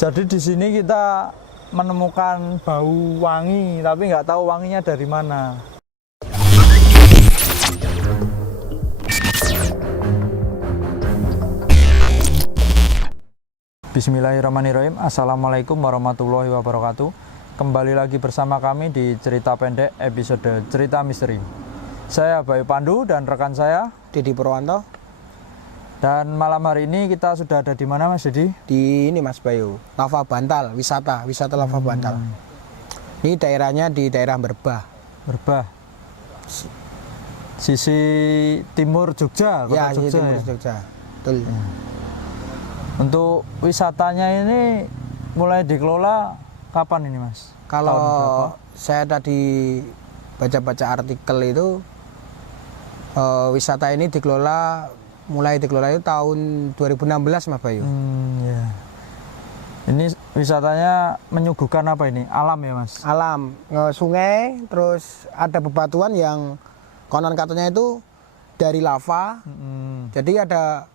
Jadi di sini kita menemukan bau wangi, tapi nggak tahu wanginya dari mana. Bismillahirrahmanirrahim. Assalamualaikum warahmatullahi wabarakatuh. Kembali lagi bersama kami di Cerita Pendek episode Cerita Misteri. Saya Bayu Pandu dan rekan saya Didi Purwanto. Dan malam hari ini kita sudah ada di mana, Mas Didi? Di ini Mas Bayu, Lava Bantal, wisata Lava Bantal. Ini daerahnya di daerah Merbah. Merbah. Sisi timur Jogja, kota Ya, Jogja. sisi timur Ya? Jogja. Betul. Untuk wisatanya ini mulai dikelola kapan ini, Mas? Kalau saya tadi baca-baca artikel itu, wisata ini mulai dikelola itu tahun 2016 Mas Bayu. Ya. Ini wisatanya menyuguhkan apa ini? Alam ya, Mas? Alam, sungai, terus ada bebatuan yang konon katanya itu dari lava. Jadi ada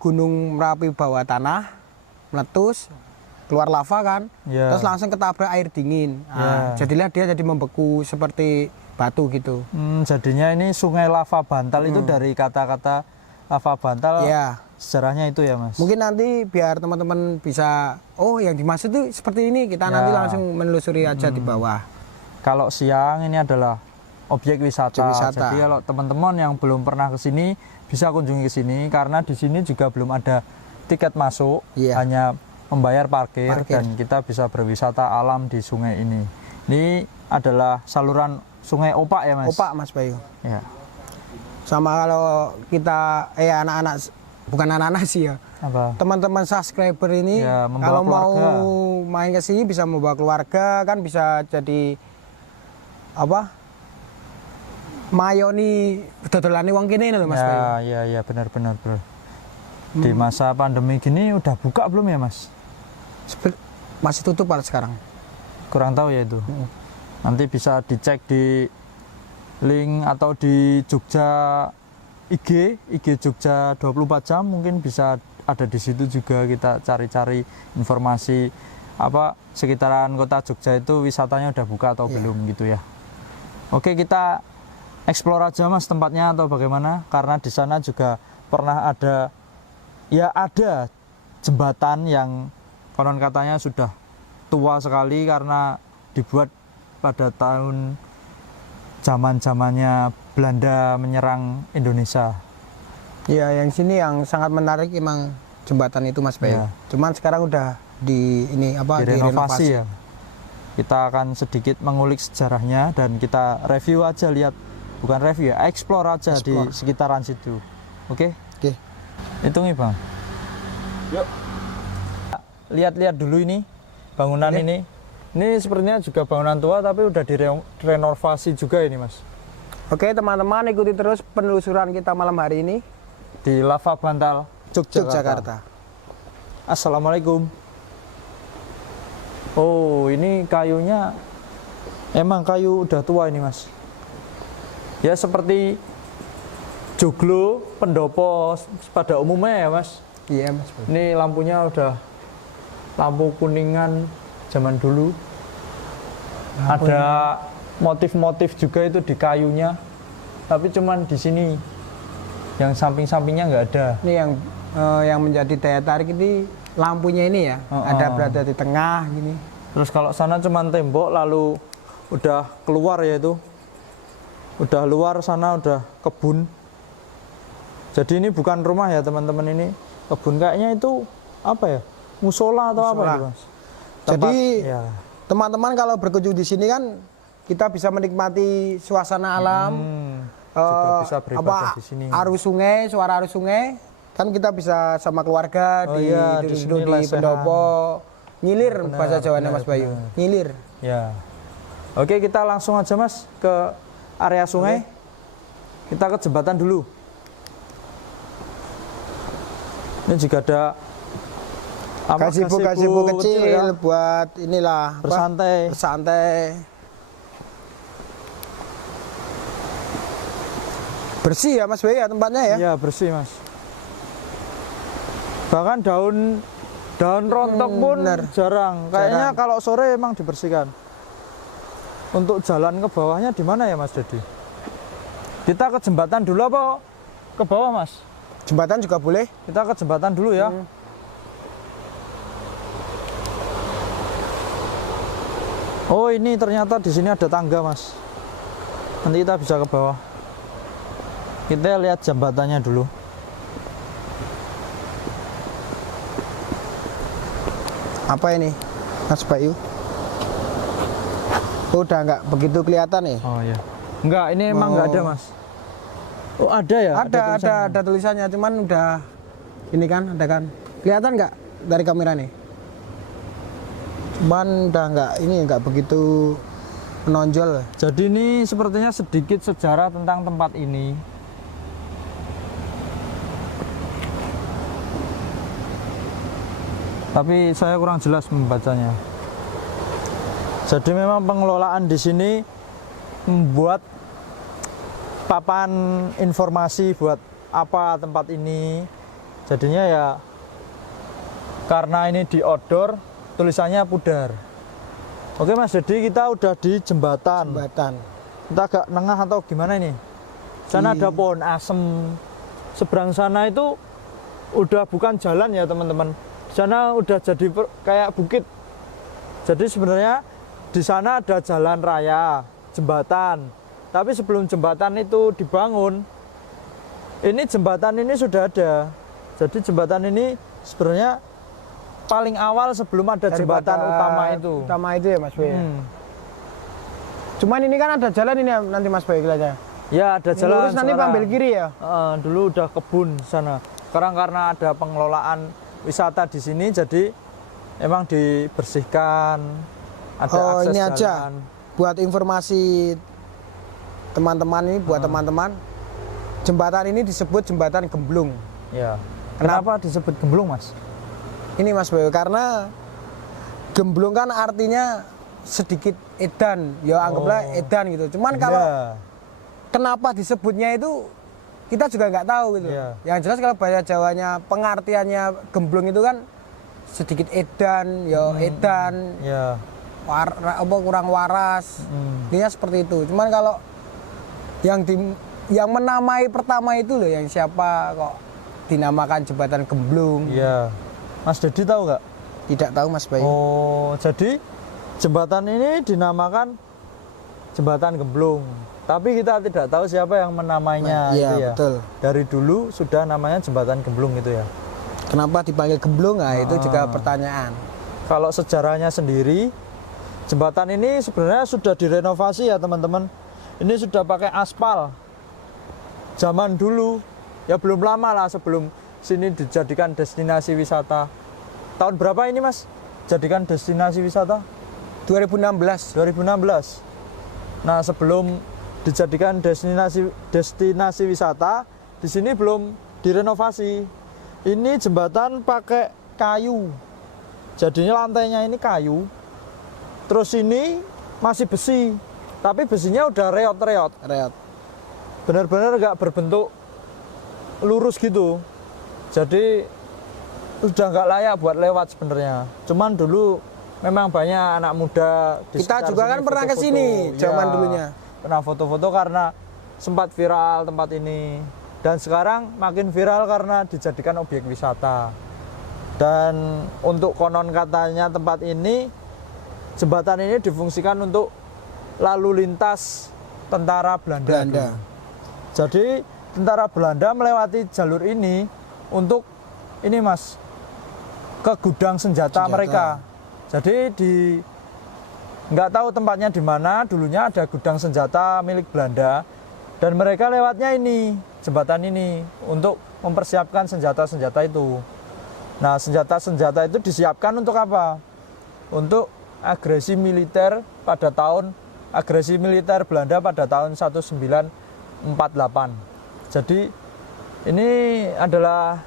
Gunung Merapi bawah tanah meletus, keluar lava kan, terus langsung ketabrak air dingin. Jadilah dia jadi membeku seperti batu gitu. Jadinya ini Sungai Lava Bantal itu dari kata-kata lava bantal. Sejarahnya itu ya, Mas. Mungkin nanti biar teman-teman bisa, yang dimaksud itu seperti ini, kita nanti langsung menelusuri aja di bawah. Kalau siang ini adalah objek wisata. Jadi kalau teman-teman yang belum pernah ke sini bisa kunjungi ke sini, karena di sini juga belum ada tiket masuk, hanya membayar parkir dan kita bisa berwisata alam di sungai ini. Ini adalah saluran Sungai Opak ya, Mas? Opak, Mas Bayu. Ya. Sama kalau kita anak-anak, bukan anak-anak sih ya. Teman-teman subscriber ini kalau mau main ke sini bisa membawa keluarga, kan bisa jadi mayoni dodolane wong kene lho, Mas Bayu. Iya, benar. Di masa pandemi gini udah buka belum ya, Mas? Masih tutup pada sekarang. Kurang tahu ya itu. Nanti bisa dicek di link atau di Jogja IG Jogja 24 jam, mungkin bisa ada di situ juga. Kita cari-cari informasi sekitaran kota Jogja itu wisatanya udah buka atau belum gitu ya. Oke, kita explore aja, Mas, tempatnya atau bagaimana, karena di sana juga pernah ada jembatan yang konon katanya sudah tua sekali karena dibuat pada tahun zaman-zamannya Belanda menyerang Indonesia. Iya, yang sini yang sangat menarik emang jembatan itu, Mas Bayu. Cuman sekarang udah direnovasi. Ya. Kita akan sedikit mengulik sejarahnya dan kita review aja, explore aja di sekitaran situ. Oke? Hitungi, Bang. Yuk. Lihat-lihat dulu ini bangunan ini. Ini sepertinya juga bangunan tua tapi udah direnovasi juga ini, Mas. Oke, teman-teman, ikuti terus penelusuran kita malam hari ini di Lava Bantal, Yogyakarta. Assalamualaikum. Ini kayunya emang kayu udah tua ini, Mas. Ya seperti joglo, pendopo pada umumnya ya, Mas. Iya, Mas. Ini lampunya udah lampu kuningan zaman dulu. Ada motif-motif juga itu di kayunya, tapi cuman di sini yang samping-sampingnya nggak ada. Ini yang menjadi daya tarik ini lampunya ini ya, ada berada di tengah gini. Terus kalau sana cuman tembok, lalu udah keluar ya itu, udah luar sana udah kebun. Jadi ini bukan rumah ya, teman-teman, ini kebun. Kayaknya itu musola atau apa itu, Mas? Jadi teman-teman kalau berkunjung di sini kan kita bisa menikmati suasana alam, bisa beribadah di sini. Suara arus sungai, kan kita bisa sama keluarga di pendopo, ngilir bahasa Jawanya, Mas Bayu. Ngilir. Ya. Oke, kita langsung aja, Mas, ke area sungai. Kita ke jembatan dulu. Ini juga ada gazebo kecil ya, buat inilah bersantai. Bersih ya, Mas Bayu, ya tempatnya ya? Iya, bersih, Mas. Bahkan daun Daun rontok pun bener. jarang. Kayaknya Jarang. kalau sore emang dibersihkan. Untuk jalan ke bawahnya di mana ya Mas Dedi? Kita ke jembatan dulu apa ke bawah Mas? Jembatan juga boleh. Kita ke jembatan dulu ya. Oh ini ternyata di sini ada tangga Mas. Nanti kita bisa ke bawah. Kita lihat jembatannya dulu. Apa ini, Mas Bayu? Udah nggak begitu kelihatan ya? Oh iya. Enggak, ini emang enggak ada Mas. Oh ada ya? Ada tulisannya, cuman udah ini kan, ada kan. Kelihatan nggak dari kamera nih? Cuman udah nggak begitu menonjol. Jadi ini sepertinya sedikit sejarah tentang tempat ini. Tapi saya kurang jelas membacanya. Jadi memang pengelolaan di sini membuat papan informasi buat apa tempat ini. Jadinya ya karena ini di outdoor, tulisannya pudar. Oke Mas, jadi kita udah di jembatan. Kita agak nengah atau gimana ini? Sana ada pohon asem. Seberang sana itu udah bukan jalan ya teman-teman. Di sana udah jadi kayak bukit. Jadi sebenarnya di sana ada jalan raya, jembatan. Tapi sebelum jembatan itu dibangun, ini jembatan ini sudah ada. Jadi jembatan ini sebenarnya paling awal sebelum ada jembatan utama itu. Utama itu ya Mas Boy. Cuman ini kan ada jalan ini nanti Mas Boy kelihatannya. Ya ada jalan. Lurus nanti ambil kiri ya. Dulu udah kebun sana. Sekarang karena ada pengelolaan wisata di sini, jadi emang dibersihkan. Ada akses ini aja jalan. buat informasi teman-teman ini, buat teman-teman. Jembatan ini disebut jembatan Gemblung. Ya. Kenapa disebut Gemblung Mas? Ini Mas Boy, karena gemblung kan artinya sedikit edan, ya anggaplah edan gitu. Cuman kalau kenapa disebutnya itu kita juga nggak tahu gitu. Yang jelas kalau bahasa Jawanya pengertiannya gemblung itu kan sedikit edan, ya edan, kurang waras, intinya seperti itu. Cuman kalau yang menamai pertama itu loh, yang siapa kok dinamakan jembatan Gemblung? Iya. Mas Dedi tahu nggak? Tidak tahu Mas Bayu. Oh, jadi jembatan ini dinamakan jembatan Gemblung. Tapi kita tidak tahu siapa yang menamainya. Iya, itu ya. Betul. Dari dulu sudah namanya jembatan Gemblung itu ya. Kenapa dipanggil Gemblung? Nah, itu juga pertanyaan. Kalau sejarahnya sendiri, jembatan ini sebenarnya sudah direnovasi ya teman-teman. Ini sudah pakai aspal. Zaman dulu, ya belum lama lah sebelum sini dijadikan destinasi wisata. Tahun berapa ini Mas? Jadikan destinasi wisata? 2016. 2016. Nah, sebelum dijadikan destinasi wisata, di sini belum direnovasi. Ini jembatan pakai kayu. Jadinya lantainya ini kayu. Terus ini masih besi, tapi besinya udah reot-reot. Benar-benar nggak berbentuk lurus gitu. Jadi udah nggak layak buat lewat sebenarnya. Cuman dulu memang banyak anak muda di kita juga kan pernah ke sini zaman dulunya. Pernah foto-foto karena sempat viral tempat ini. Dan sekarang makin viral karena dijadikan objek wisata. Dan untuk konon katanya tempat ini, jembatan ini difungsikan untuk lalu lintas tentara Belanda. Dulu. Jadi tentara Belanda melewati jalur ini untuk ini Mas, ke gudang senjata mereka. Jadi nggak tahu tempatnya di mana, dulunya ada gudang senjata milik Belanda dan mereka lewatnya ini, jembatan ini untuk mempersiapkan senjata-senjata itu. Nah, senjata-senjata itu disiapkan untuk apa? Untuk agresi militer Belanda pada tahun 1948. Jadi ini adalah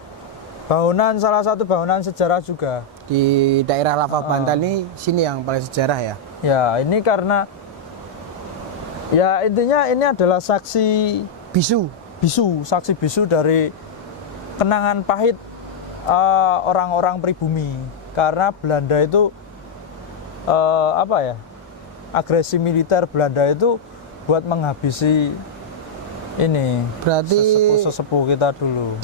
salah satu bangunan sejarah juga. Di daerah Lava Bantal ini sini yang paling sejarah ya? Ya, ini karena ya intinya ini adalah saksi bisu dari kenangan pahit orang-orang pribumi. karena Belanda itu apa ya, agresi militer Belanda itu buat menghabisi ini Berarti sesepuh kita dulu.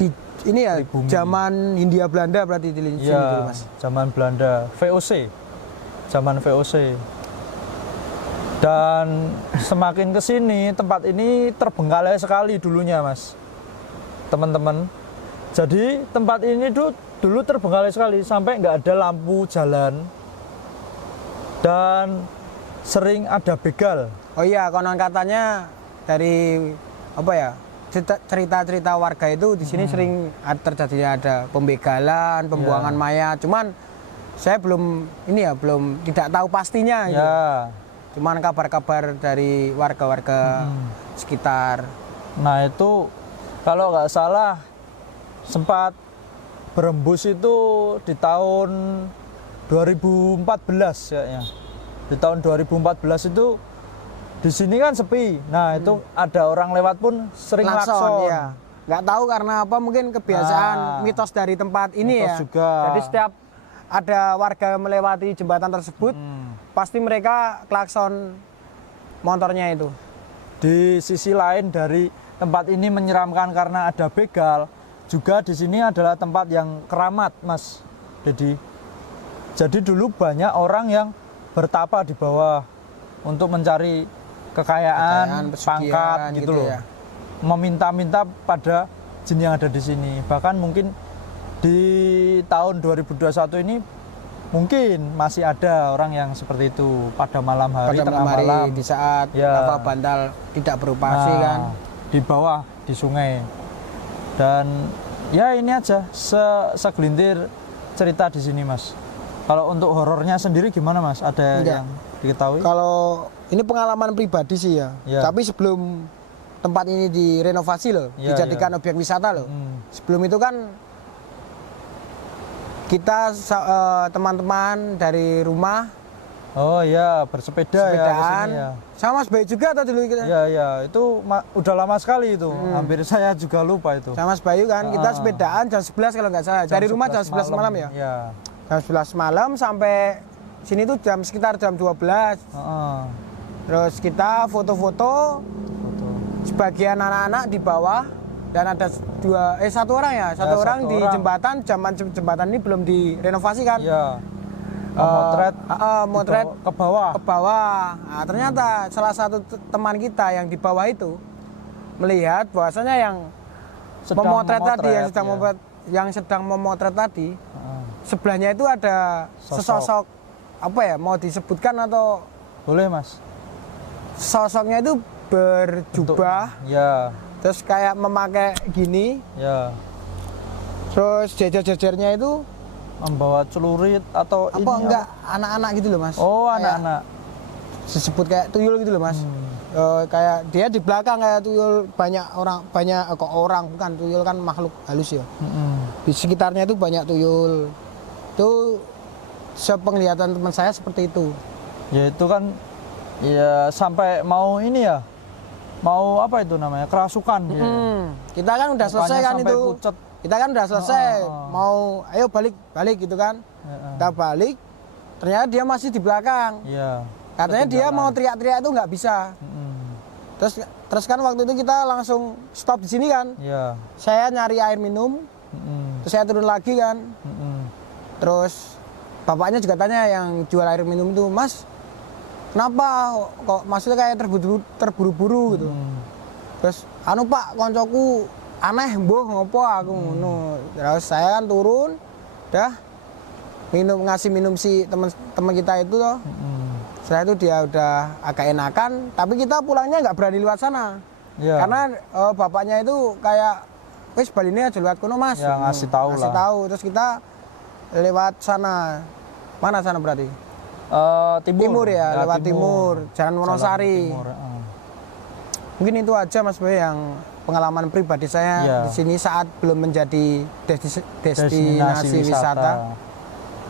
ini ya Pribumi. zaman Hindia Belanda berarti di sini Ya, dulu, Mas. zaman Belanda, VOC, zaman VOC. Dan semakin ke sini tempat ini terbengkalai sekali dulunya, Mas, teman-teman. Jadi tempat ini dulu terbengkalai sekali sampai nggak ada lampu jalan dan sering ada begal. Oh iya, konon katanya dari apa ya, cerita-cerita warga itu di sini sering terjadi ada pembegalan, pembuangan mayat. Cuman saya belum tidak tahu pastinya gitu. Ya. Cuman kabar-kabar dari warga-warga sekitar. Nah itu kalau nggak salah sempat berembus itu di tahun 2014 kayaknya. Di tahun 2014 itu di sini kan sepi. Nah itu ada orang lewat pun sering klakson. Ya. Nggak tahu karena apa, mungkin kebiasaan mitos dari tempat ini mitos ya. juga. Jadi setiap ada warga melewati jembatan tersebut, pasti mereka klakson motornya itu. Di sisi lain dari tempat ini menyeramkan karena ada begal, juga di sini adalah tempat yang keramat, Mas Dedi. Jadi dulu banyak orang yang bertapa di bawah untuk mencari kekayaan, pesugihan, pangkat gitu loh. ya. Meminta-minta pada jin yang ada di sini. Bahkan mungkin di tahun 2021 ini mungkin masih ada orang yang seperti itu pada malam hari, Pada tengah malam hari, malam di saat Ya. lava bantal tidak beroperasi kan. di bawah di sungai. Dan ya ini aja segelintir cerita di sini, Mas. Kalau untuk horornya sendiri gimana, Mas? Ada Enggak. yang diketahui? Kalau ini pengalaman pribadi sih ya. Ya. Tapi sebelum tempat ini direnovasi loh, Ya, dijadikan objek wisata loh. Sebelum itu kan kita teman-teman dari rumah Oh ya, bersepeda ya ke sepedaan sini ya. sama Mas Bayu juga atau dulu kita? Ya ya, itu udah lama sekali itu. Hampir saya juga lupa itu. Sama Mas Bayu kan kita sepedaan jam 11 kalau nggak salah. Dari rumah jam 11 malam ya. Ya. Jam 11 malam sampai sini tuh sekitar jam 12. Terus kita foto-foto, sebagian anak-anak di bawah dan ada satu orang ya, satu orang di jembatan. Zaman jembatan ini belum direnovasi kan? Iya. Motret ke bawah. Nah, ternyata salah satu teman kita yang di bawah itu melihat bahwasanya yang memotret tadi, yang sedang memotret tadi, sebelahnya itu ada sesosok apa ya, mau disebutkan atau boleh, Mas? Sosoknya itu berjubah, ya. Terus kayak memakai gini, Ya. Terus jejer-jejernya itu Membawa celurit atau apa ini enggak anak-anak gitu loh, Mas. Oh, anak-anak. Disebut kayak tuyul gitu loh, Mas. Kayak dia di belakang kayak tuyul, banyak bukan tuyul kan makhluk halus ya. Di sekitarnya itu banyak tuyul. Itu sepenglihatan teman saya seperti itu. Ya itu kan ya sampai mau ini ya. Mau apa itu namanya? Kerasukan ya. Kita kan udah selesai kan itu. Pucet. Kita kan udah selesai, mau ayo balik gitu kan. Kita balik, ternyata dia masih di belakang. Iya. Katanya dia mau teriak-teriak itu nggak bisa. Terus kan waktu itu kita langsung stop di sini kan. Iya. Saya nyari air minum, terus saya turun lagi kan. Terus bapaknya juga tanya yang jual air minum itu, Mas, kenapa kok maksudnya kayak terburu-buru gitu. Terus anu Pak, koncoku aneh mbuh ngopo aku ngono. Terus saya kan turun, ngasih minum si teman kita itu loh. Setelah itu dia udah agak enakan, tapi kita pulangnya nggak berani lewat sana. Ya. Karena bapaknya itu kayak wis balik ini aja lewat kono, Mas. Ya, ngasih tahu lah. Terus kita lewat sana. Mana sana berarti? Timur ya, lewat timur. Jalan Wonosari. Mungkin itu aja Mas Boy yang pengalaman pribadi saya di sini saat belum menjadi destinasi wisata.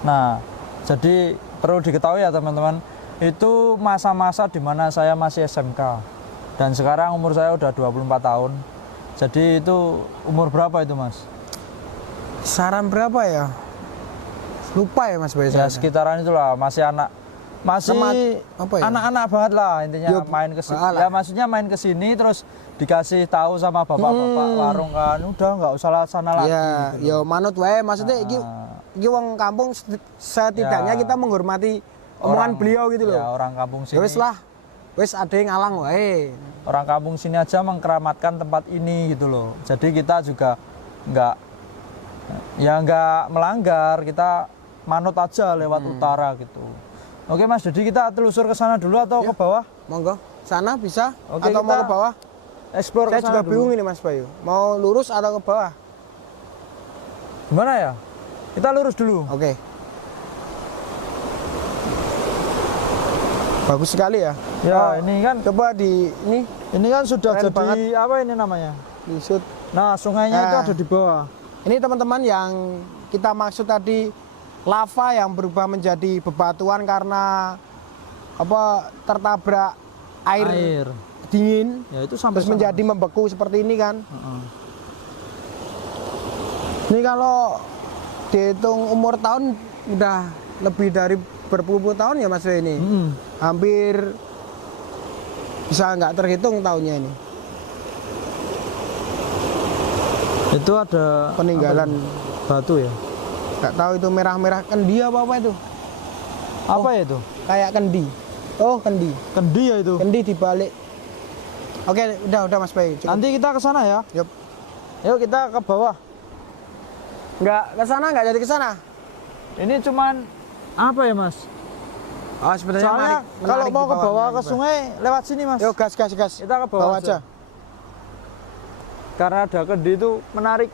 Nah, jadi perlu diketahui ya teman-teman, itu masa-masa di mana saya masih SMK dan sekarang umur saya udah 24 tahun. Jadi itu umur berapa itu, Mas? Saran berapa ya? Lupa ya Mas Bayu. Ya sekitaran itulah, masih Apa ya? anak-anak banget lah intinya. Yo, main ke sini. alah. Ya maksudnya main ke sini terus dikasih tahu sama bapak-bapak warung kan, udah nggak usah lah sana lagi. Ya, gitu loh. yo manut wae maksudnya iki wong kampung setidaknya Ya. kita menghormati omongan beliau gitu loh. Ya orang kampung Ya sini. wis lah. Wis ada yang ngalang wae. Orang kampung sini aja mengkeramatkan tempat ini gitu loh. Jadi kita juga nggak melanggar, kita manut aja lewat utara gitu. Oke Mas, jadi kita telusur ke sana dulu atau ke bawah? Monggo. Sana bisa Oke, atau mau kita ke bawah? Explore Saya ke sana juga dulu. bingung ini Mas Bayu. Mau lurus atau ke bawah? Gimana ya? Kita lurus dulu. Oke. Bagus sekali ya. Ya, ini kan Coba ini kan sudah Keren jadi banget. apa ini namanya? disut. Nah, sungainya itu Nah. ada di bawah. Ini teman-teman yang kita maksud tadi lava yang berubah menjadi bebatuan karena apa tertabrak air dingin Ya itu sampai terus menjadi membeku seperti ini kan. Heeh. Ini kalau dihitung umur tahun udah lebih dari berpuluh-puluh tahun ya Mas Wei ini. Hampir bisa nggak terhitung tahunnya ini. Itu ada Peninggalan batu ya. nggak tahu itu merah-merah kendi apa itu? Apa ya itu? Kayak kendi. Oh, kendi. Kendi ya itu. Kendi dibalik. Oke, udah Mas Bay. Cukup. Nanti kita ke sana ya. Yup. Yuk kita ke bawah. Nggak ke sana, nggak jadi ke sana. Ini cuman apa ya Mas? Oh, sebenarnya Soalnya kalau mau ke bawah ke sungai. sungai lewat sini Mas. Yuk, gas. Kita ke bawah aja. Karena ada kendi itu menarik.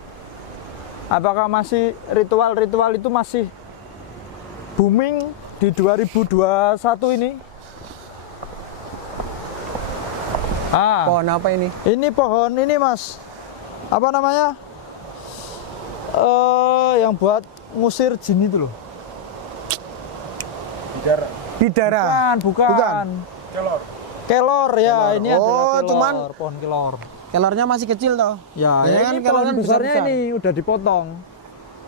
Apakah masih ritual-ritual itu masih booming di 2021 ini? Pohon apa ini? Ini pohon ini Mas. Apa namanya? Yang buat ngusir jin itu loh. Bidara. Bukan. Kelor ya, ini Oh, adalah kelor, cuman pohon kelor. Kelornya masih kecil toh. Ya, Ini ini kan pohon kelornya besarnya besar-besar. ini udah dipotong.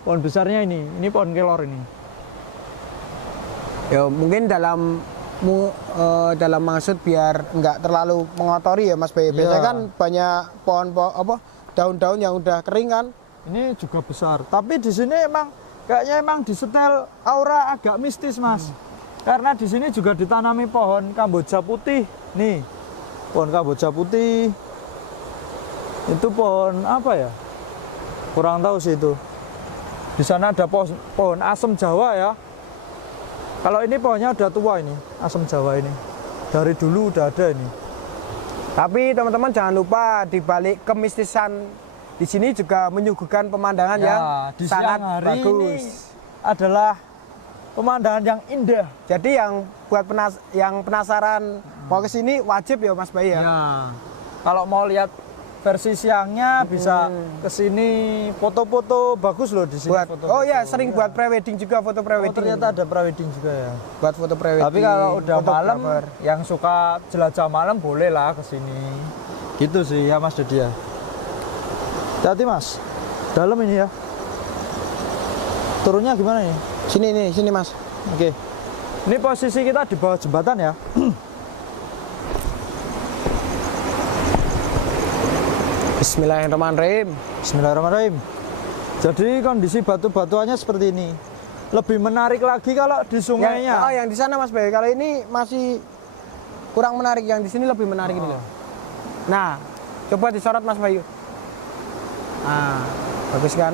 Pohon besarnya ini pohon kelor ini. Ya mungkin dalam maksud biar nggak terlalu mengotori ya Mas Bay. Biasanya Iya. kan banyak pohon daun-daun yang udah kering kan. Ini juga besar. Tapi di sini kayaknya disetel aura agak mistis Mas. Karena di sini juga ditanami pohon Kamboja putih. Nih, pohon Kamboja putih. Itu pohon apa ya? Kurang tahu sih itu. Di sana ada pohon asem Jawa ya. Kalau ini pohonnya udah tua ini, asem Jawa ini. Dari dulu udah ada ini. Tapi teman-teman jangan lupa di balik kemistisan di sini juga menyuguhkan pemandangan yang di sangat siang hari bagus. ini adalah pemandangan yang indah. Jadi yang buat yang penasaran mau ke sini wajib ya Mas Bayu ya. Ya. Kalau mau lihat versi siangnya bisa ke sini, foto-foto bagus loh di sini. Oh ya, sering buat prewedding juga, foto prewedding. Ternyata ada prewedding juga ya. Buat foto prewedding. Tapi kalau udah malam, fotografer. yang suka jelajah malam boleh lah ke sini. Gitu sih ya Mas Dedi ya. Hati Mas, dalam ini ya. Turunnya gimana nih? Sini Mas. Oke. Ini posisi kita di bawah jembatan ya. Bismillahirrahmanirrahim. Bismillahirrahmanirrahim. Jadi kondisi batu-batuannya seperti ini. Lebih menarik lagi kalau di sungainya. Yang di sana Mas Bayu. Kalau ini masih kurang menarik, yang di sini lebih menarik ini loh. Nah, coba disorot Mas Bayu. Nah, bagus kan?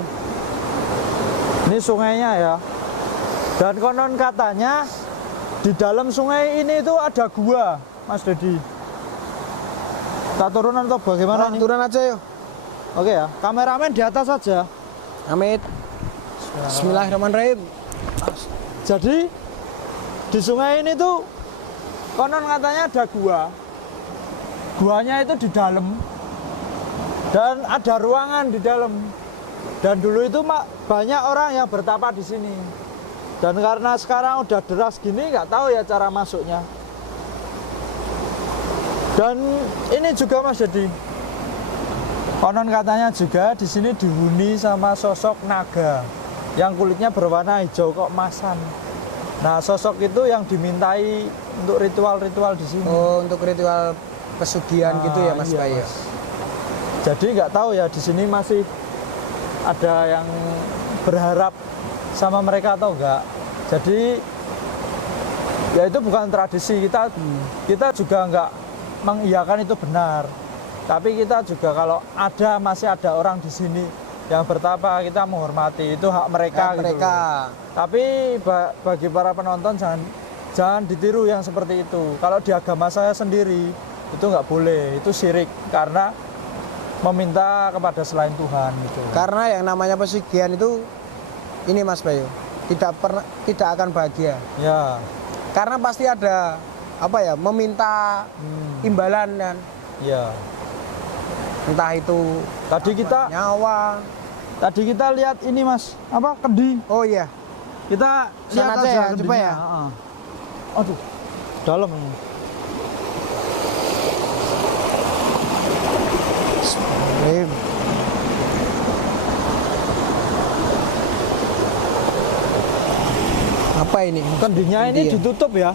Ini sungainya ya. Dan konon katanya di dalam sungai ini itu ada gua, Mas Dedi. Kita turun atau bagaimana nih? Turun aja yuk. Oke ya, kameramen di atas saja. Amit. Bismillahirrahmanirrahim. Jadi di sungai ini tuh konon katanya ada gua. Guanya itu di dalam dan ada ruangan di dalam. Dan dulu itu banyak orang yang bertapa di sini. Dan karena sekarang udah deras gini, nggak tahu ya cara masuknya. Dan ini juga Mas Dedi, konon katanya juga di sini dihuni sama sosok naga. yang kulitnya berwarna hijau keemasan. Nah, sosok itu yang dimintai untuk ritual-ritual di sini. Oh, untuk ritual pesugihan gitu ya Mas iya, Bayu. Mas. Jadi nggak tahu ya di sini masih ada yang berharap sama mereka atau enggak. Jadi ya itu bukan tradisi kita. Kita juga nggak mengiyakan itu benar. Tapi kita juga kalau masih ada orang di sini yang bertapa, kita menghormati, itu hak mereka. Gitu mereka. Tapi bagi para penonton jangan ditiru yang seperti itu. Kalau di agama saya sendiri itu nggak boleh, itu syirik karena meminta kepada selain Tuhan gitu. Karena yang namanya pesugihan itu ini Mas Bayu, tidak akan bahagia. Ya. Karena pasti ada meminta imbalan dan Ya. entah itu nyawa. Tadi kita lihat ini Mas, kendi. Oh iya. Kita lihat Sana aja ya, kendinya. coba ya. Aduh, dalam ini. Bismillahirrahmanirrahim. Apa ini? Kendinya ini Kendi ya? ditutup ya.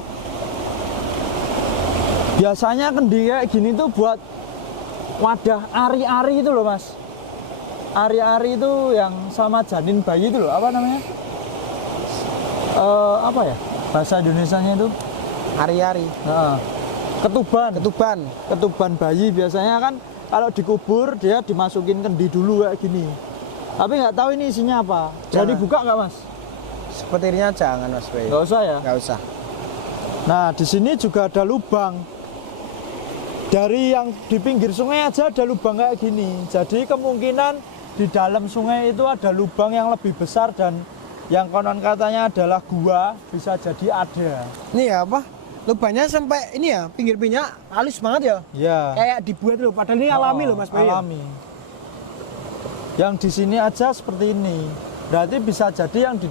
Biasanya kendi kayak gini tuh buat wadah ari-ari itu loh Mas. Ari-ari itu yang sama janin bayi itu loh, apa namanya? Apa ya? Bahasa Indonesianya itu? Ari-ari. Nah, ketuban. Ketuban bayi biasanya kan kalau dikubur dia dimasukin kendi dulu kayak gini. Tapi nggak tahu ini isinya apa. Jadi buka nggak Mas? Sepertinya jangan Mas Bayu. Nggak usah ya? Nggak usah. Nah, di sini juga ada lubang. Dari yang di pinggir sungai aja ada lubang kayak gini. Jadi kemungkinan di dalam sungai itu ada lubang yang lebih besar dan yang konon katanya adalah gua, bisa jadi ada. Ini ya apa? Lubangnya sampai ini ya, pinggir-pinggirnya halus banget ya. Ya. Kayak dibuat loh, padahal ini alami loh Mas Bayu. Alami. Yang di sini aja seperti ini. Berarti bisa jadi yang di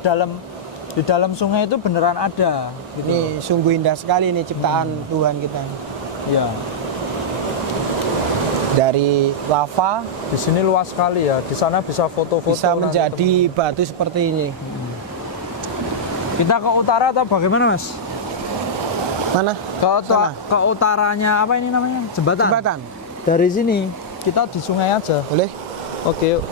dalam sungai itu beneran ada. Gitu. Ini sungguh indah sekali nih ciptaan Tuhan kita. Ya. Dari lava Di sini luas sekali ya. Di sana bisa foto-foto. bisa menjadi batu seperti ini. Kita ke utara atau bagaimana Mas? Mana? Ke utaranya apa ini namanya? Jembatan. Jembatan. Dari sini kita di sungai aja. Boleh? Oke, yuk.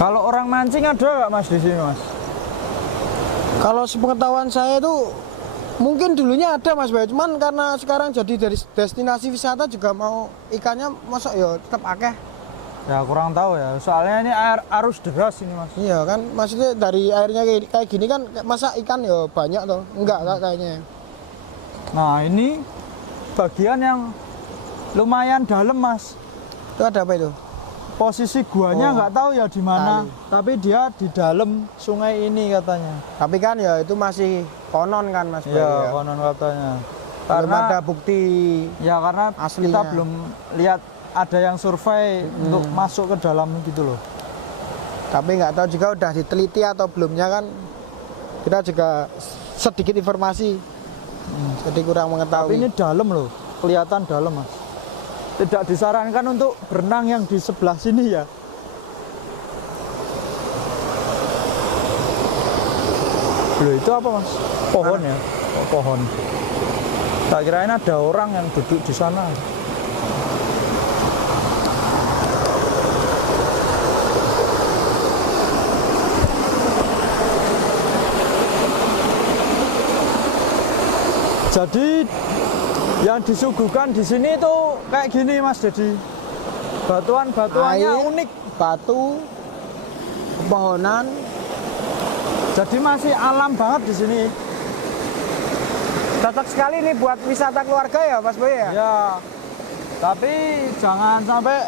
Kalau orang mancing ada nggak Mas di sini Mas? Kalau sepengetahuan saya itu mungkin dulunya ada Mas Bayu, cuman karena sekarang jadi dari destinasi wisata juga mau ikannya masuk ya tetap akeh. Ya kurang tahu ya. Soalnya ini air arus deras ini Mas. Iya kan, maksudnya dari airnya kayak gini kan masa ikan ya banyak toh. Enggak kayaknya. Nah ini bagian yang lumayan dalam Mas. Itu ada apa itu? Posisi guanya nggak tahu ya di mana, tapi dia di dalam sungai ini katanya. Tapi kan ya itu masih konon kan Mas Bayu. Ya, konon katanya. Belum Karena ada bukti. ya karena aslinya. kita belum lihat ada yang survei untuk masuk ke dalam gitu loh. Tapi nggak tahu juga udah diteliti atau belumnya kan. Kita juga sedikit informasi. Jadi kurang mengetahui. Tapi ini dalam loh, kelihatan dalam Mas. Tidak disarankan untuk berenang yang di sebelah sini ya. Loh itu apa Mas? Pohon ya? Oh, pohon. Tak kirain ada orang yang duduk di sana. Jadi yang disuguhkan di sini tuh kayak gini Mas Dedi. Batuan-batuannya Air, unik. batu, pepohonan. Jadi masih alam banget di sini. Cocok sekali nih buat wisata keluarga ya Mas Boy ya? Ya. Tapi jangan sampai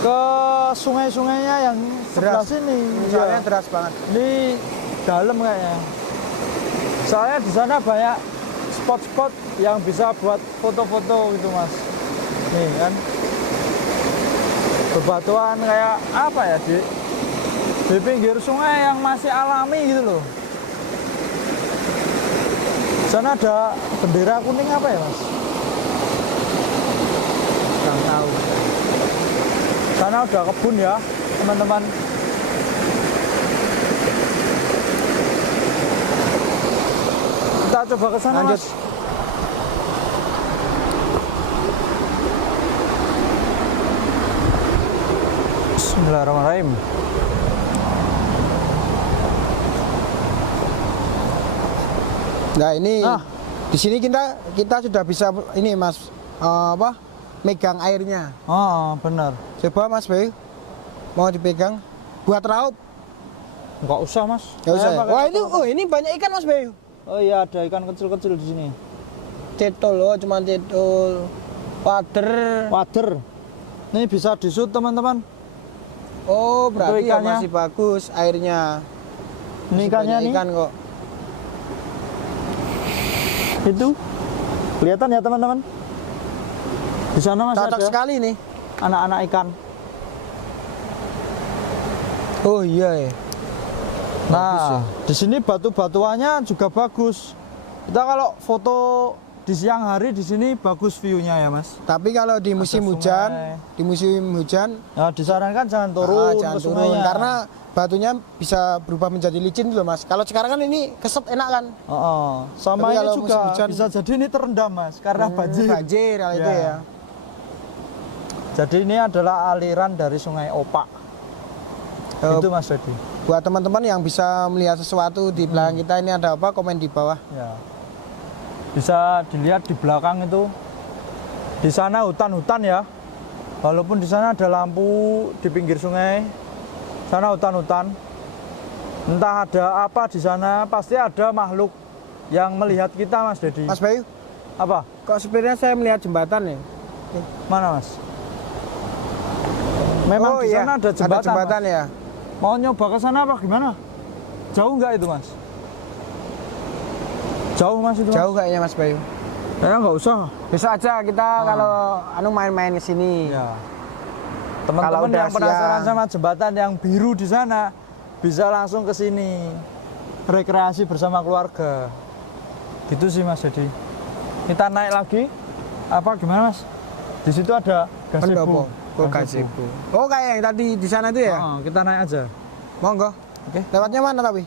ke sungai-sungainya yang sebelah sini. Soalnya Ya. deras banget. Ini dalam kayaknya. Soalnya di sana banyak spot-spot yang bisa buat foto-foto gitu Mas. Nih kan. Bebatuan kayak apa ya, Dik? di pinggir sungai yang masih alami gitu loh. Sana ada bendera kuning apa ya mas? Kurang tahu. Sana udah kebun ya teman-teman. Kita coba ke sana Lanjut. mas. Bismillahirrahmanirrahim. Nah ini di sini kita sudah bisa ini mas apa megang airnya. Oh benar. Coba mas Bayu mau dipegang buat raup. Nggak usah mas. Nggak usah. Saya Ya? pakai Wah satu. ini banyak ikan mas Bayu. Oh iya ada ikan kecil-kecil di sini. Cetol loh, cuma cetol. Wader. Ini bisa disut teman-teman. Oh berarti Itu ya ikannya. masih bagus airnya. Ini Masih ikannya banyak nih. ikan kok. Itu kelihatan ya teman-teman. Di sana masih Cocok ada sekali nih. anak-anak ikan. Oh iya ya. Bagus ya. Nah, di sini batu-batuannya juga bagus. Kita kalau foto di siang hari di sini bagus view-nya ya, Mas. Tapi kalau di musim sungai. hujan, di musim hujan Nah, disarankan jangan turun jangan ke turun sungainya. karena batunya bisa berubah menjadi licin loh mas. Kalau sekarang kan ini keset enak kan? Sama Tapi ini kalau juga musim hujan- bisa jadi ini terendam, Mas, karena banjir. Banjir kalau itu Ya. ya. Jadi ini adalah aliran dari Sungai Opak. Itu Mas Dedi. Buat teman-teman yang bisa melihat sesuatu di belakang kita ini ada apa? Komen di bawah. Ya. Bisa dilihat di belakang itu. Di sana hutan-hutan ya. Walaupun di sana ada lampu di pinggir sungai. Sana hutan-hutan. Entah ada apa di sana, pasti ada makhluk yang melihat kita, Mas Dedi. Mas Bayu, Apa? kok sebenarnya saya melihat jembatan ya? Mana, Mas? Memang Oh di iya, sana ada jembatan, Mas. ya. Mau nyoba ke sana apa gimana? Jauh nggak itu, Mas? Jauh, Mas, itu, Mas? Jauh kayaknya Mas Bayu. Kayaknya nggak usah. Besok aja kita kalau main-main ke sini. Ya. Kalau Teman-teman udah yang penasaran siang. sama jembatan yang biru di sana bisa langsung ke sini rekreasi bersama keluarga. Gitu sih Mas. Jadi kita naik lagi apa gimana Mas? Di situ ada gazebo. Oh, gazebo. Oh kayak yang tadi di sana itu ya? Kita naik aja. Monggo. Oke. Lewatnya mana tapi?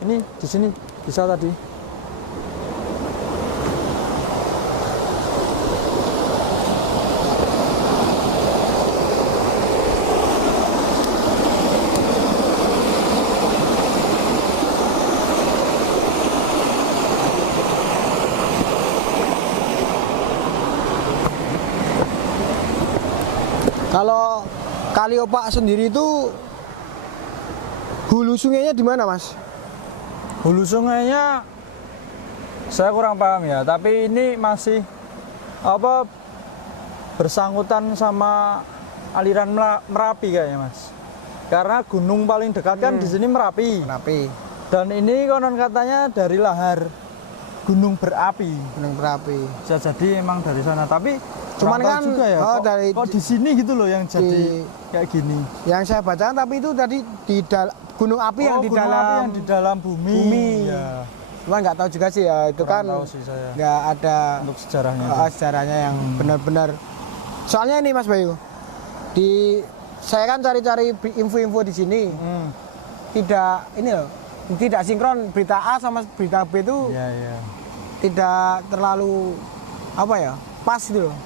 Ini di sini bisa tadi. Kalau Kali Opak sendiri itu hulu sungainya di mana, Mas? Hulu sungainya saya kurang paham ya, tapi ini masih apa bersangkutan sama aliran Merapi kayaknya Mas. Karena gunung paling dekat kan di sini Merapi. Merapi. Dan ini konon katanya dari lahar gunung berapi. Gunung Merapi. Bisa jadi emang dari sana, tapi Cuman kurang tahu kan, juga ya. oh, Kok di sini gitu loh yang jadi kayak gini. Yang saya baca tapi itu tadi di gunung api yang di gunung dalam api yang di dalam bumi. bumi. Ya, Cuman nggak tahu juga sih ya, itu kurang kan tahu sih saya nggak ada untuk sejarahnya. sejarahnya yang benar-benar. Soalnya ini Mas Bayu, saya kan cari-cari info-info di sini, tidak ini loh, tidak sinkron berita A sama berita B itu Iya, iya. tidak terlalu apa ya, pas gitu loh.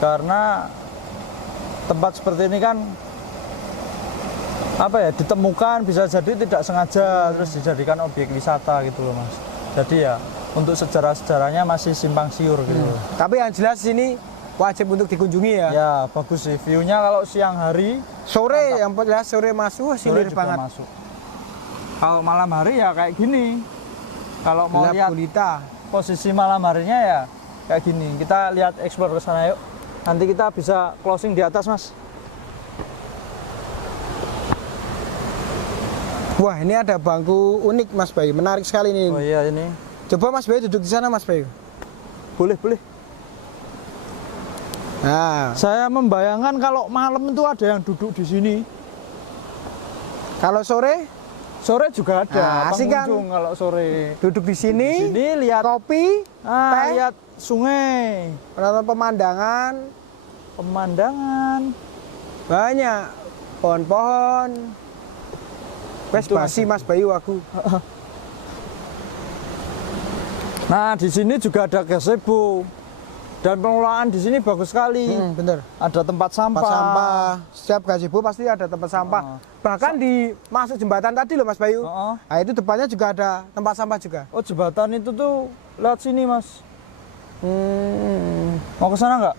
Karena tempat seperti ini kan apa ya ditemukan bisa jadi tidak sengaja terus dijadikan objek wisata gitu loh Mas. Jadi ya untuk sejarah-sejarahnya masih simpang siur gitu loh. Tapi yang jelas sini wajib untuk dikunjungi ya. Ya bagus sih viewnya kalau siang hari, Sore yang jelas sore masuk sore silir juga banget. masuk. Kalau malam hari ya kayak gini. Kalau mau Gelap lihat gulita. posisi malam harinya ya kayak gini. Kita lihat explore ke sana yuk. Nanti kita bisa closing di atas Mas. Wah, ini ada bangku unik Mas Bayu, menarik sekali ini. Oh iya ini. Coba Mas Bayu duduk di sana Mas Bayu. Boleh, boleh. Nah, Saya membayangkan kalau malam itu ada yang duduk di sini. Kalau sore Sore juga ada Nah, asik kan? pengunjung kalau sore. duduk di sini, Sini lihat kopi, teh, lihat sungai, menonton pemandangan, pemandangan. banyak pohon-pohon. Wes Itu basi Mas Bayu aku. Nah, di sini juga ada gazebo. Dan pengelolaan di sini bagus sekali. Bener. Ada tempat sampah. Tempat sampah. Setiap gazebo pasti ada tempat sampah. Bahkan di masuk jembatan tadi loh Mas Bayu. Nah, itu depannya juga ada tempat sampah juga. Oh, jembatan itu tuh lewat sini, Mas. Mau ke sana nggak?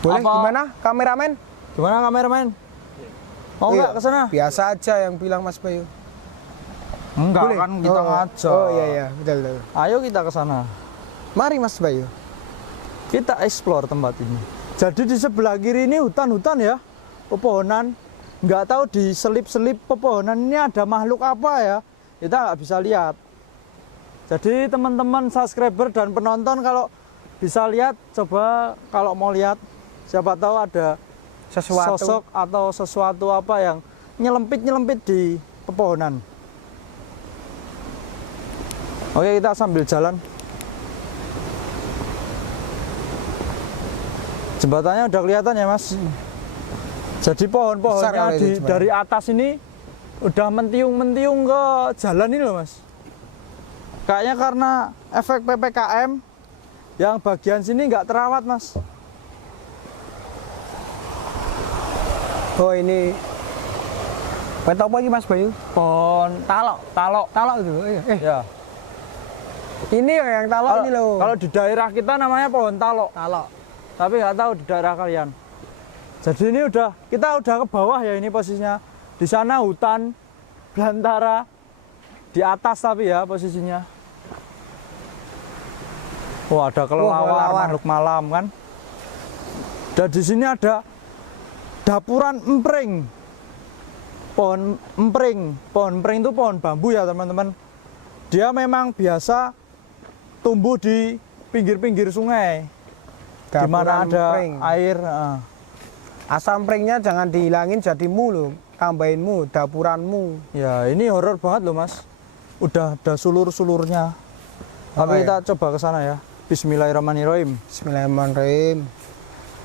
Boleh, Apa? gimana kameramen? Gimana kameramen? Mau Iya, nggak ke sana? Biasa aja yang bilang Mas Bayu. Enggak Boleh? kan kita ngajak. Oh iya, betul. Ayo kita ke sana. Mari Mas Bayu. Kita explore tempat ini. Jadi di sebelah kiri ini hutan-hutan ya, pepohonan. Nggak tahu di selip-selip pepohonan ini ada makhluk apa ya, kita nggak bisa lihat. Jadi teman-teman subscriber dan penonton kalau bisa lihat, coba kalau mau lihat, siapa tahu ada Sesuatu. sosok atau sesuatu apa yang nyelempit-nyelempit di pepohonan. Oke, kita sambil jalan. Jembatannya udah kelihatan ya, Mas. Jadi pohon-pohonnya Besar kali itu dari atas ini udah mentiung-mentiung ke jalan ini loh, Mas. Kayaknya karena efek PPKM yang bagian sini nggak terawat, Mas. Oh ini. Pohon apa ini Mas Bayu? Pohon talok. Talok itu. Ya. Ini yang talok ini loh. Kalau di daerah kita namanya pohon talok. talok. Tapi nggak tahu di daerah kalian. Jadi ini kita udah ke bawah ya ini posisinya. Di sana hutan belantara, di atas tapi ya posisinya. Wah, ada kelelawar, makhluk malam kan. Dan di sini ada dapuran empring. Pohon empring. Pohon empring itu pohon bambu ya teman-teman. Dia memang biasa tumbuh di pinggir-pinggir sungai. Di mana ada empring. air. Asam empringnya jangan dihilangin jadi mu loh. Tambahin mu, dapuranmu. Ya ini horor banget loh Mas. Udah ada sulur-sulurnya. Tapi kita coba ke sana ya. Bismillahirrahmanirrahim. Bismillahirrahmanirrahim.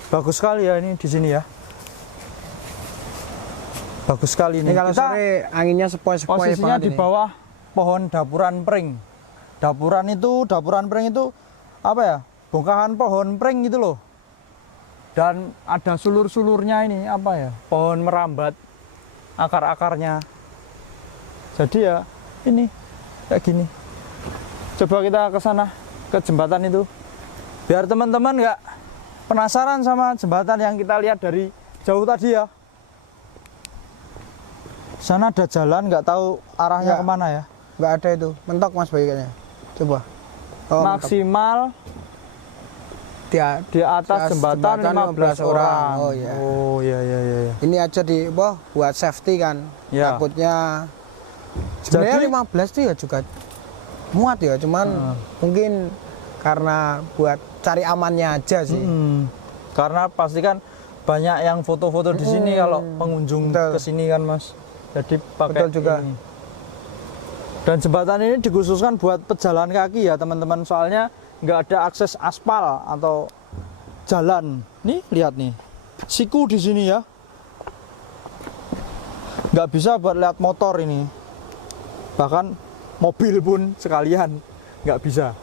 Bagus sekali ya ini di sini ya. Bagus sekali Ini ini. kalau Kita sore anginnya sepoi-sepoi posisinya banget di ini. bawah pohon dapuran pring. Dapuran pring itu apa ya? Bongkahan pohon pring gitu loh. Dan ada sulur-sulurnya ini apa ya? Pohon merambat akar-akarnya. Jadi ya ini kayak gini. Coba kita ke sana, ke jembatan itu. Biar teman-teman nggak penasaran sama jembatan yang kita lihat dari jauh tadi ya. Sana ada jalan, nggak tahu arahnya kemana ya. Nggak ada itu, mentok Mas Bayu kayaknya. Coba. Oh, Maksimal di atas jembatan 15 orang. Oh iya. Oh iya. Ini aja buat safety kan. Ya. Takutnya sebenarnya 15 itu ya juga muat ya, cuman mungkin karena buat cari amannya aja sih. Karena pasti kan banyak yang foto-foto di sini kalau pengunjung ke sini kan Mas. Jadi pakai Betul juga. ini. Dan jembatan ini dikhususkan buat pejalan kaki ya teman-teman. Soalnya nggak ada akses aspal atau jalan. Nih lihat nih, siku di sini ya. Nggak bisa buat lihat motor ini. Bahkan mobil pun sekalian nggak bisa.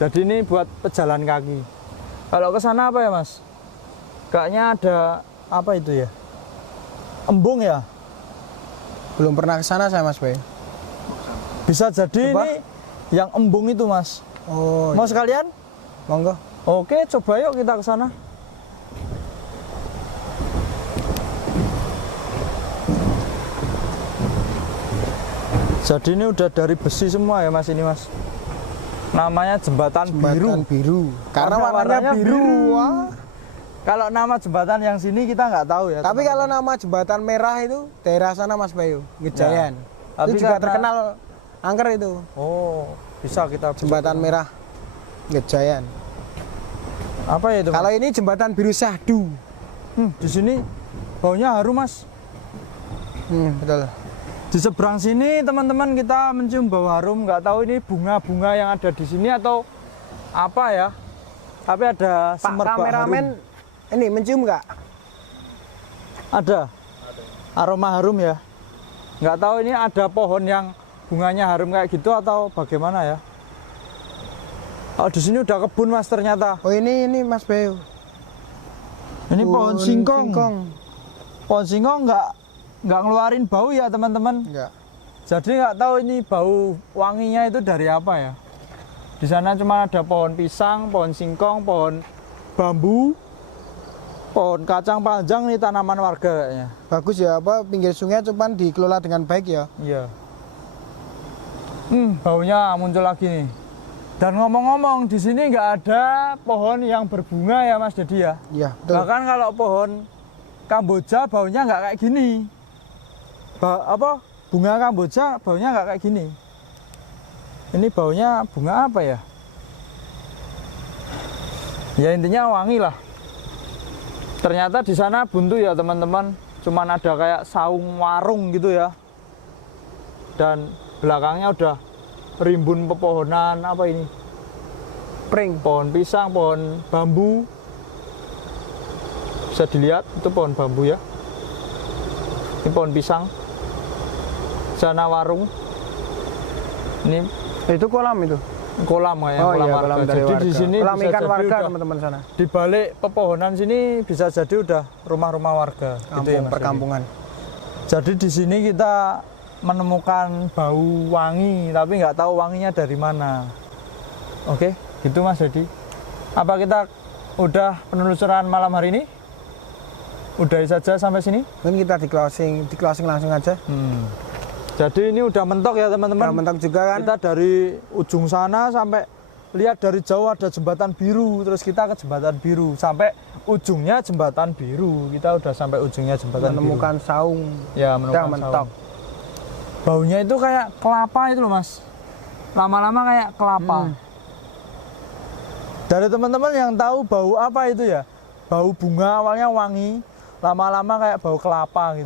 Jadi ini buat pejalan kaki. Kalau ke sana apa ya Mas? Kayaknya ada apa itu ya? Embung ya? Belum pernah ke sana saya Mas Bay. Bisa jadi Coba. ini yang embung itu Mas. Oh. Mau sekalian? Monggo. Oke, coba yuk kita ke sana. Jadi ini udah dari besi semua ya Mas ini Mas. Namanya jembatan biru. Karena warnanya biru. Wah. Kalau nama jembatan yang sini kita nggak tahu ya. Tapi kalau nama jembatan merah itu daerah sana Mas Bayu, Gejayan. Tapi Itu juga karena- terkenal angker itu. Oh, bisa kita Jembatan merah Gejayan. apa ya itu? Mas? Kalau ini jembatan biru Syahdu. Di sini baunya harum Mas. Betul. Di seberang sini teman-teman kita mencium bau harum, nggak tahu ini bunga-bunga yang ada di sini atau apa ya. Tapi ada Pak semerbak kameramen, harum. ini mencium nggak? Ada aroma harum ya. Nggak tahu ini ada pohon yang bunganya harum kayak gitu atau bagaimana ya. Oh, di sini udah kebun Mas ternyata. Oh ini Mas Bayu. Ini pohon singkong. Pohon singkong nggak ngeluarin bau ya teman-teman. Enggak. Jadi nggak tahu ini bau wanginya itu dari apa ya. Di sana cuma ada pohon pisang, pohon singkong, pohon bambu, pohon kacang panjang, nih tanaman warga kayaknya. Bagus ya, apa pinggir sungai cuman dikelola dengan baik ya. Iya. Baunya muncul lagi nih. Dan ngomong-ngomong di sini nggak ada pohon yang berbunga ya Mas Dedi ya. Iya, betul. Bahkan kalau pohon Kamboja baunya nggak kayak gini. Bunga Kamboja baunya nggak kayak gini. Ini baunya bunga apa ya? Ya intinya wangi lah. Ternyata di sana buntu ya teman-teman. Cuman ada kayak saung warung gitu ya. Dan belakangnya udah rimbun pepohonan apa ini? Pring. Pohon pisang, pohon bambu. Bisa dilihat itu pohon bambu ya. Ini pohon pisang. Sana warung. Ini Itu kolam itu. kolam ya, Oh kolam iya, warga. kolam dari Jadi warga. di sini Kolam bisa ikan jadi warga udah teman-teman sana. di balik pepohonan sini bisa jadi udah rumah-rumah warga. Kampung, Mas Dedi. perkampungan. Jadi di sini kita menemukan bau wangi, tapi nggak tahu wanginya dari mana. Oke, gitu Mas Dedi. Apa kita udah penelusuran malam hari ini? Udahi saja sampai sini? Mungkin kita di closing langsung aja. Jadi ini udah mentok ya teman-teman. Udah mentok juga kan? Kita dari ujung sana sampai lihat dari jauh ada jembatan biru, terus kita ke jembatan biru sampai ujungnya jembatan biru. Kita udah sampai ujungnya jembatan Menemukan biru. saung. Ya, Udah menemukan mentok. saung. Baunya itu kayak kelapa itu loh Mas. Lama-lama kayak kelapa. Dari teman-teman yang tahu bau apa itu ya? Bau bunga awalnya wangi, lama-lama kayak bau kelapa gitu.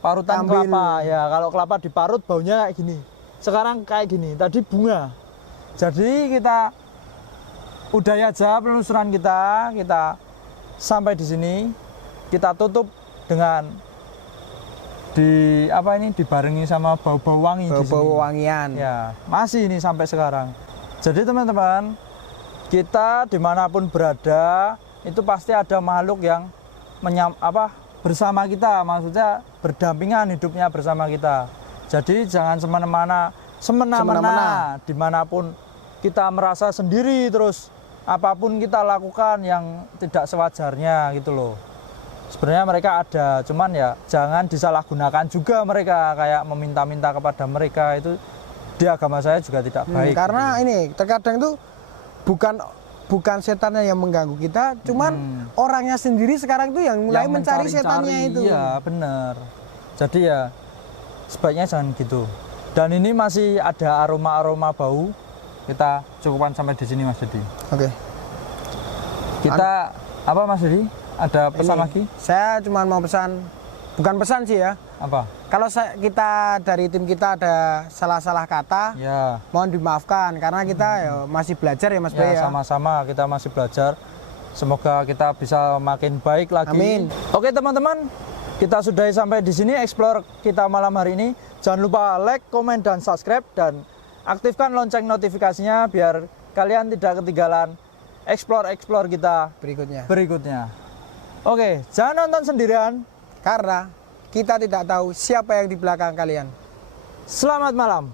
Parutan ambil. kelapa ya. Kalau kelapa diparut baunya kayak gini. Sekarang kayak gini. Tadi bunga. Jadi kita udahi aja penelusuran kita. Kita sampai di sini. Kita tutup dengan dibarengi sama bau-bau wangi di sini. Bau wangian. Ya, masih ini sampai sekarang. Jadi teman-teman, kita dimanapun berada itu pasti ada makhluk yang bersama kita, maksudnya berdampingan hidupnya bersama kita. Jadi jangan semena-mena dimanapun kita merasa sendiri, terus apapun kita lakukan yang tidak sewajarnya gitu loh. Sebenarnya mereka ada, cuman ya jangan disalahgunakan juga mereka, kayak meminta-minta kepada mereka, itu di agama saya juga tidak baik. Karena ini terkadang itu bukan setannya yang mengganggu kita, cuman orangnya sendiri sekarang itu yang mulai mencari setannya itu. Iya, benar. Jadi ya sebaiknya jangan gitu. Dan ini masih ada aroma-aroma bau. Kita cukupkan sampai di sini Mas Dedi. Oke. Kita apa Mas Dedi? Ada pesan lagi? Saya cuma mau pesan, bukan pesan sih ya. Apa? Kalau kita dari tim kita ada salah-salah kata, Ya. mohon dimaafkan karena kita ya masih belajar ya Mas Bay ya. Sama-sama kita masih belajar. Semoga kita bisa makin baik lagi. Amin. Oke teman-teman, kita sudahi sampai di sini explore kita malam hari ini. Jangan lupa like, komen, dan subscribe, dan aktifkan lonceng notifikasinya biar kalian tidak ketinggalan explore kita berikutnya. Oke, jangan nonton sendirian Karena kita tidak tahu siapa yang di belakang kalian. Selamat malam.